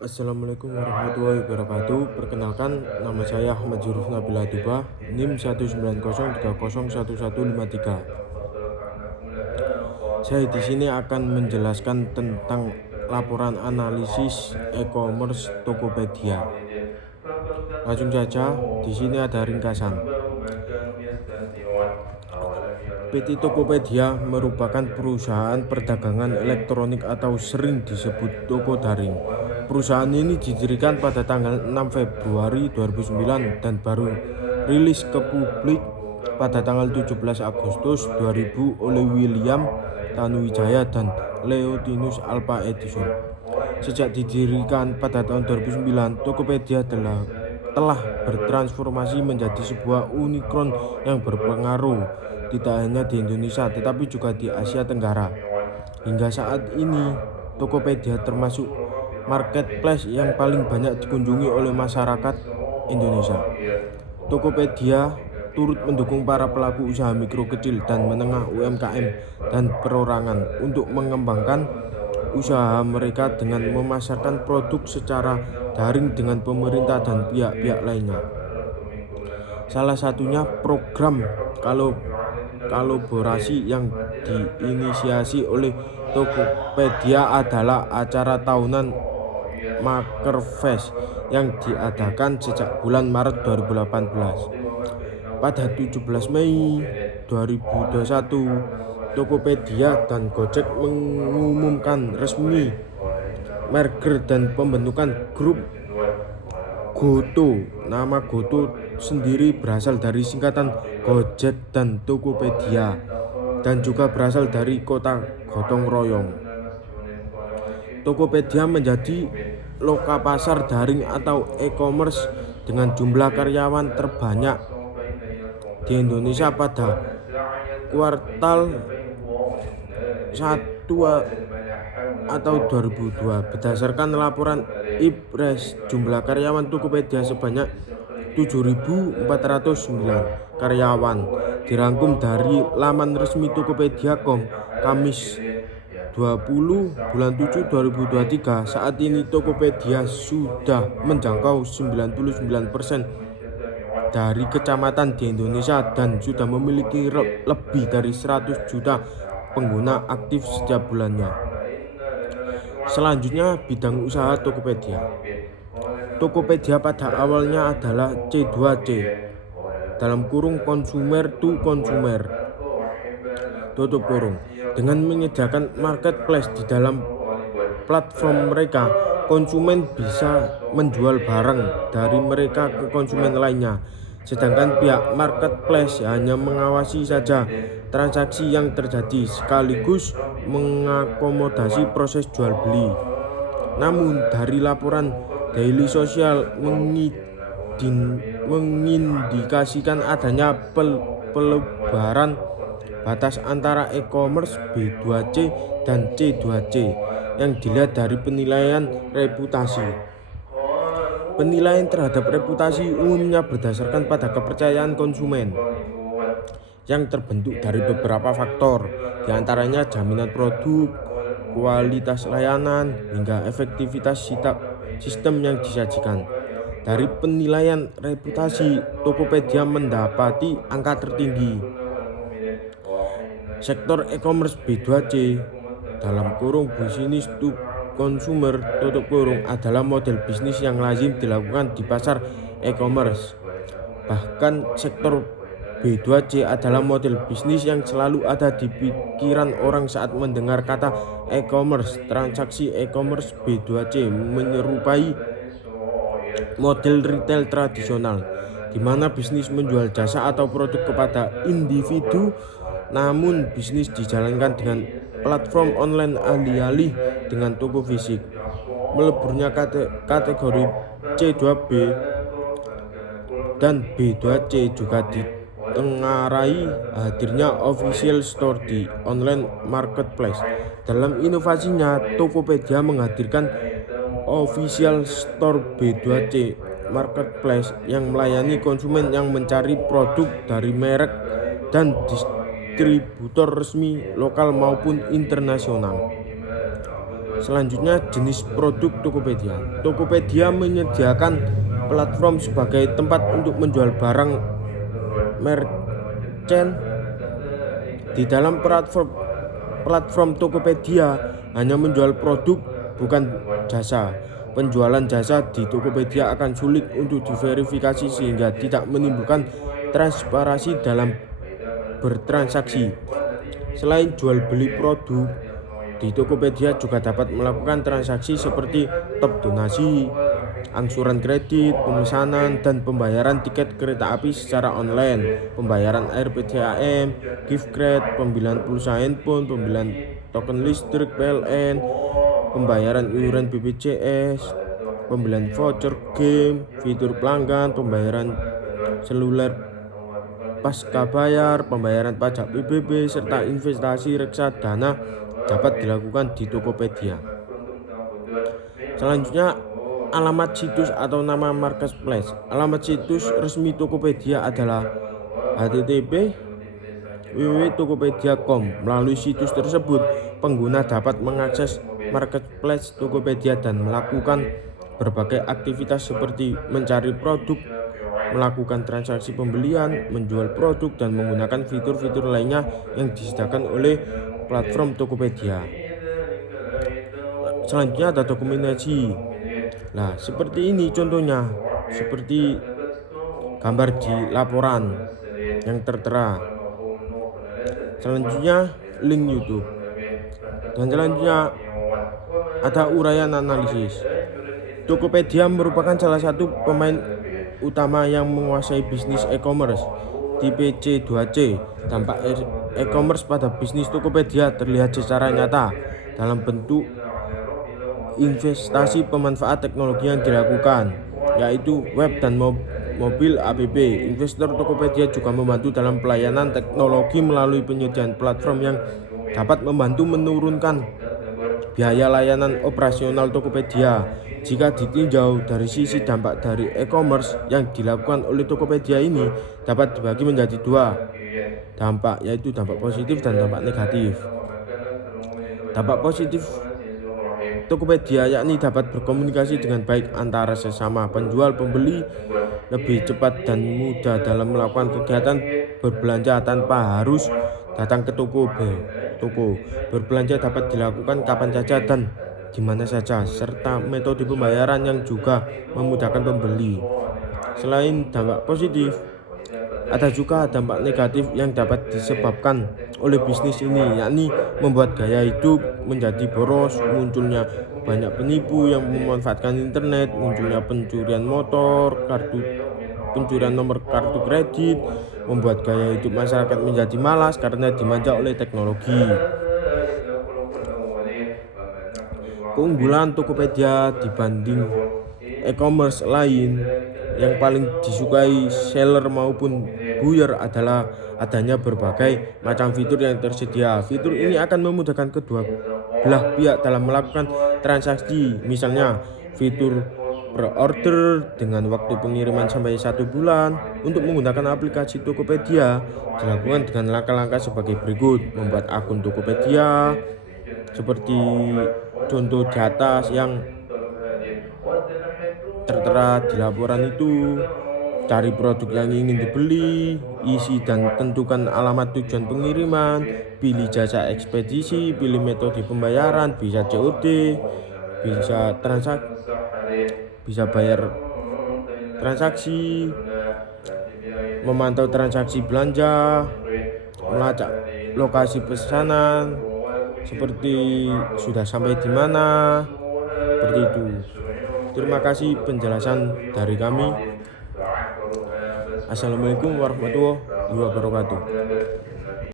Assalamualaikum warahmatullahi wabarakatuh. Perkenalkan, nama saya Ahmad Zuruf Nabila Duba, NIM 19030111153. Saya di sini akan menjelaskan tentang laporan analisis e-commerce Tokopedia. Langsung saja, di sini ada ringkasan. PT Tokopedia merupakan perusahaan perdagangan elektronik atau sering disebut toko daring. Perusahaan ini didirikan pada tanggal 6 Februari 2009 dan baru rilis ke publik pada tanggal 17 Agustus 2000 oleh William Tanuwijaya dan Leontinus Alpha Edison. Sejak didirikan pada tahun 2009, Tokopedia telah bertransformasi menjadi sebuah unicorn yang berpengaruh tidak hanya di Indonesia tetapi juga di Asia Tenggara. Hingga saat ini, Tokopedia termasuk marketplace yang paling banyak dikunjungi oleh masyarakat Indonesia. Tokopedia turut mendukung para pelaku usaha mikro, kecil, dan menengah UMKM dan perorangan untuk mengembangkan usaha mereka dengan memasarkan produk secara daring dengan pemerintah dan pihak-pihak lainnya. Salah satunya program kolaborasi yang diinisiasi oleh Tokopedia adalah acara tahunan Makerfest yang diadakan sejak bulan Maret 2018. Pada 17 Mei 2021, Tokopedia dan Gojek mengumumkan resmi merger dan pembentukan grup GoTo. Nama GoTo sendiri berasal dari singkatan Gojek dan Tokopedia dan juga berasal dari kota gotong royong. Tokopedia menjadi loka pasar daring atau e-commerce dengan jumlah karyawan terbanyak di Indonesia pada kuartal 1 atau 2002. Berdasarkan laporan IPRES, jumlah karyawan Tokopedia sebanyak 7.409 karyawan. Dirangkum dari laman resmi Tokopedia.com Kamis 20 bulan 7 2023. Saat ini Tokopedia sudah menjangkau 99% dari kecamatan di Indonesia dan sudah memiliki lebih dari 100 juta pengguna aktif setiap bulannya. Selanjutnya, bidang usaha Tokopedia. Tokopedia pada awalnya adalah C2C dalam kurung consumer to consumer tutup kurung. Dengan menyediakan marketplace di dalam platform mereka, konsumen bisa menjual barang dari mereka ke konsumen lainnya, sedangkan pihak marketplace hanya mengawasi saja transaksi yang terjadi sekaligus mengakomodasi proses jual beli. Namun dari laporan Daily Social mengindikasikan adanya pelebaran batas antara e-commerce B2C dan C2C yang dilihat dari penilaian reputasi. Penilaian terhadap reputasi umumnya berdasarkan pada kepercayaan konsumen yang terbentuk dari beberapa faktor, diantaranya jaminan produk, kualitas layanan, hingga efektivitas sistem yang disajikan. Dari penilaian reputasi, Tokopedia mendapati angka tertinggi. Sektor e-commerce B2C dalam kurung bisnis to consumer tutup kurung adalah model bisnis yang lazim dilakukan di pasar e-commerce. Bahkan sektor B2C adalah model bisnis yang selalu ada di pikiran orang saat mendengar kata e-commerce. Transaksi e-commerce B2C menyerupai model retail tradisional, di mana bisnis menjual jasa atau produk kepada individu, namun bisnis dijalankan dengan platform online alih-alih dengan toko fisik. Meleburnya kategori C2B dan B2C juga ditengarai hadirnya official store di online marketplace. Dalam inovasinya, Tokopedia menghadirkan official store B2C marketplace yang melayani konsumen yang mencari produk dari merek dan distributor resmi lokal maupun internasional. Selanjutnya, jenis produk Tokopedia. Tokopedia menyediakan platform sebagai tempat untuk menjual barang merchant. Di dalam platform Tokopedia hanya menjual produk, bukan jasa. Penjualan jasa di Tokopedia akan sulit untuk diverifikasi sehingga tidak menimbulkan transparansi dalam bertransaksi. Selain jual beli produk, di Tokopedia juga dapat melakukan transaksi seperti top donasi, angsuran kredit, pemesanan, dan pembayaran tiket kereta api secara online, pembayaran air PDAM, gift card, pembelian pulsa handphone, pembelian token listrik PLN, pembayaran iuran BPJS, pembelian voucher game, fitur pelanggan, pembayaran seluler pasca bayar, pembayaran pajak PBB, serta investasi reksadana dapat dilakukan di Tokopedia. Selanjutnya, alamat situs atau nama marketplace. Alamat situs resmi Tokopedia adalah http://www.tokopedia.com. Melalui situs tersebut, pengguna dapat mengakses marketplace Tokopedia dan melakukan berbagai aktivitas seperti mencari produk, melakukan transaksi pembelian, menjual produk, dan menggunakan fitur-fitur lainnya yang disediakan oleh platform Tokopedia. Selanjutnya ada dokumentasi. Nah, seperti ini contohnya, seperti gambar di laporan yang tertera. Selanjutnya link YouTube. Dan selanjutnya ada uraian analisis. Tokopedia merupakan salah satu pemain utama yang menguasai bisnis e-commerce tipe C2C. Dampak e-commerce pada bisnis Tokopedia terlihat secara nyata dalam bentuk investasi pemanfaat teknologi yang dilakukan, yaitu web dan mobil app. Investor Tokopedia juga membantu dalam pelayanan teknologi melalui penyediaan platform yang dapat membantu menurunkan biaya layanan operasional Tokopedia. Jika ditinjau dari sisi dampak dari e-commerce yang dilakukan oleh Tokopedia ini dapat dibagi menjadi dua dampak, yaitu dampak positif dan dampak negatif. Dampak positif Tokopedia yakni dapat berkomunikasi dengan baik antara sesama penjual pembeli, lebih cepat dan mudah dalam melakukan kegiatan berbelanja tanpa harus datang ke toko. Berbelanja dapat dilakukan kapan saja dan di mana saja, serta metode pembayaran yang juga memudahkan pembeli. Selain dampak positif, ada juga dampak negatif yang dapat disebabkan oleh bisnis ini, yakni membuat gaya hidup menjadi boros, munculnya banyak penipu yang memanfaatkan internet, munculnya pencurian motor, pencurian nomor kartu kredit, membuat gaya hidup masyarakat menjadi malas karena dimanja oleh teknologi. Keunggulan Tokopedia dibanding e-commerce lain yang paling disukai seller maupun buyer adalah adanya berbagai macam fitur yang tersedia. Fitur ini akan memudahkan kedua belah pihak dalam melakukan transaksi. Misalnya, fitur pre-order dengan waktu pengiriman sampai 1 bulan. Untuk menggunakan aplikasi Tokopedia dilakukan dengan langkah-langkah sebagai berikut: membuat akun Tokopedia seperti contoh di atas yang tertera di laporan itu. Cari produk yang ingin dibeli, isi dan tentukan alamat tujuan pengiriman, pilih jasa ekspedisi, pilih metode pembayaran, bisa COD, bisa bayar transaksi, memantau transaksi belanja, melacak lokasi pesanan seperti sudah sampai di mana, seperti itu. Terima kasih penjelasan dari kami. Assalamualaikum warahmatullahi wabarakatuh.